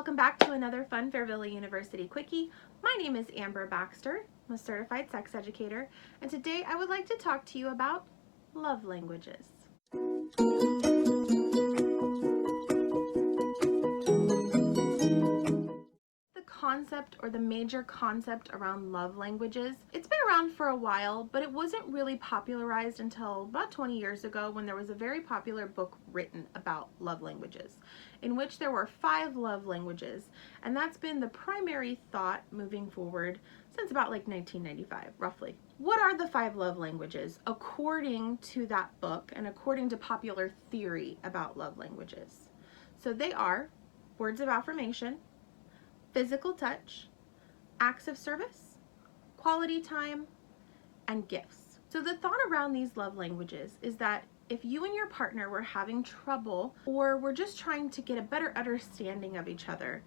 Welcome back to another fun Fairvilla University Quickie. My name is Amber Baxter. I'm a certified sex educator, and today I would like to talk to you about love languages. The concept, or the major concept around love languages, it's been around for a while, but it wasn't really popularized until about 20 years ago when there was a very popular book written about love languages, in which there were 5 love languages, and that's been the primary thought moving forward since about like 1995, roughly. What are the 5 love languages according to that book and according to popular theory about love languages? So they are words of affirmation, physical touch, acts of service, quality time, and gifts. So the thought around these love languages is that if you and your partner were having trouble or were just trying to get a better understanding of each other,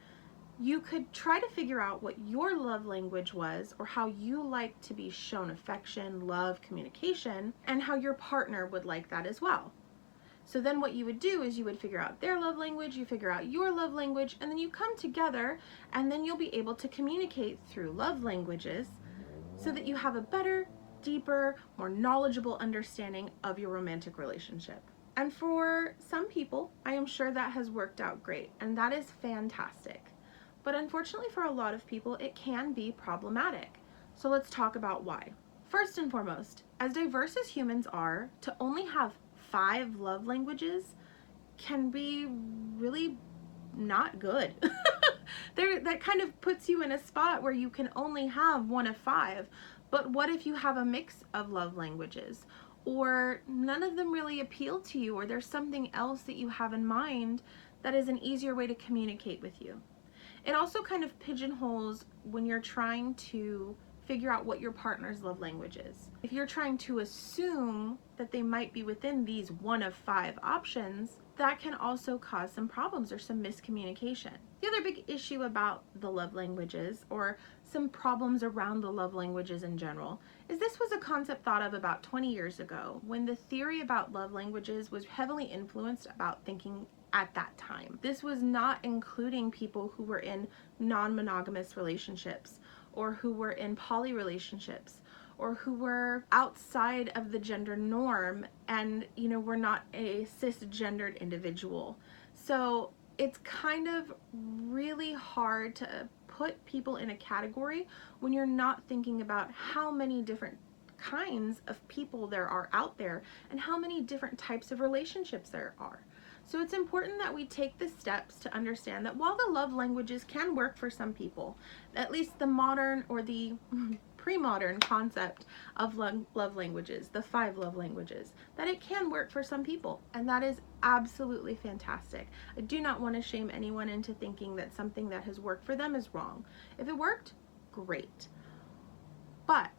you could try to figure out what your love language was, or how you like to be shown affection, love, communication, and how your partner would like that as well. So then what you would do is you would figure out their love language, you figure out your love language, and then you come together, and then you'll be able to communicate through love languages so that you have a better, deeper, more knowledgeable understanding of your romantic relationship. And for some people, I am sure that has worked out great, and that is fantastic. But unfortunately for a lot of people, it can be problematic. So let's talk about why. First and foremost, as diverse as humans are, to only have 5 love languages can be really not good. That kind of puts you in a spot where you can only have one of 5. But what if you have a mix of love languages, or none of them really appeal to you, or there's something else that you have in mind that is an easier way to communicate with you? It also kind of pigeonholes when you're trying to figure out what your partner's love language is. If you're trying to assume that they might be within these one of 5 options, that can also cause some problems or some miscommunication. The other big issue about the love languages, or some problems around the love languages in general, is this was a concept thought of about 20 years ago, when the theory about love languages was heavily influenced about thinking at that time. This was not including people who were in non-monogamous relationships, or who were in poly relationships, or who were outside of the gender norm and, were not a cisgendered individual. So it's kind of really hard to put people in a category when you're not thinking about how many different kinds of people there are out there and how many different types of relationships there are. So it's important that we take the steps to understand that while the love languages can work for some people, at least the modern or the pre-modern concept of love languages, the 5 love languages, that it can work for some people, and that is absolutely fantastic. I do not want to shame anyone into thinking that something that has worked for them is wrong. If it worked, great. But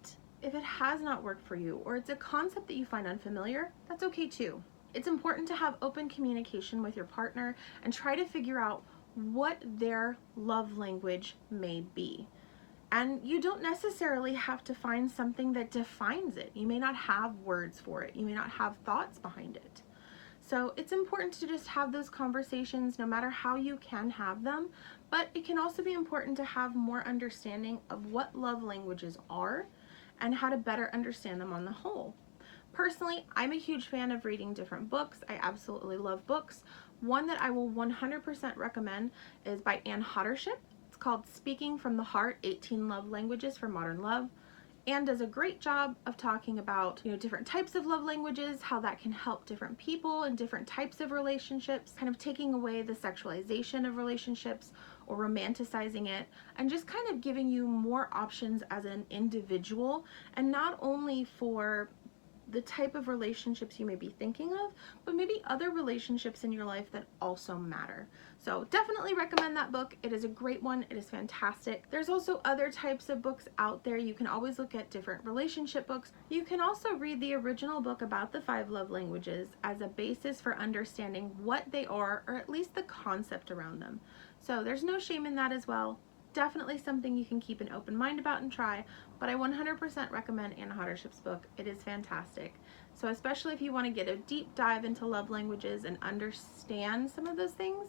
if it has not worked for you, or it's a concept that you find unfamiliar, that's okay too. It's important to have open communication with your partner and try to figure out what their love language may be. And you don't necessarily have to find something that defines it. You may not have words for it. You may not have thoughts behind it. So it's important to just have those conversations no matter how you can have them. But it can also be important to have more understanding of what love languages are and how to better understand them on the whole. Personally, I'm a huge fan of reading different books. I absolutely love books. One that I will 100% recommend is by Anne Hottership. It's called Speaking from the Heart, 18 Love Languages for Modern Love. Anne does a great job of talking about, different types of love languages, how that can help different people in different types of relationships, kind of taking away the sexualization of relationships or romanticizing it, and just kind of giving you more options as an individual, and not only for the type of relationships you may be thinking of, but maybe other relationships in your life that also matter. So definitely recommend that book. It is a great one. It is fantastic. There's also other types of books out there. You can always look at different relationship books. You can also read the original book about the 5 love languages as a basis for understanding what they are, or at least the concept around them. So there's no shame in that as well. Definitely something you can keep an open mind about and try, but I 100% recommend Anne Hottership's book. It is fantastic. So especially if you want to get a deep dive into love languages and understand some of those things,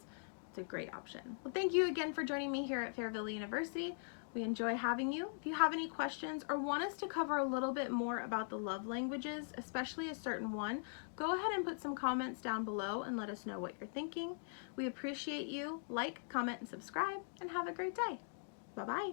It's a great option. Well, thank you again for joining me here at Fairvilla University. We enjoy having you. If you have any questions or want us to cover a little bit more about the love languages, especially a certain one, go ahead and put some comments down below and let us know what you're thinking. We appreciate you. Like, comment, and subscribe, and have a great day. Bye-bye.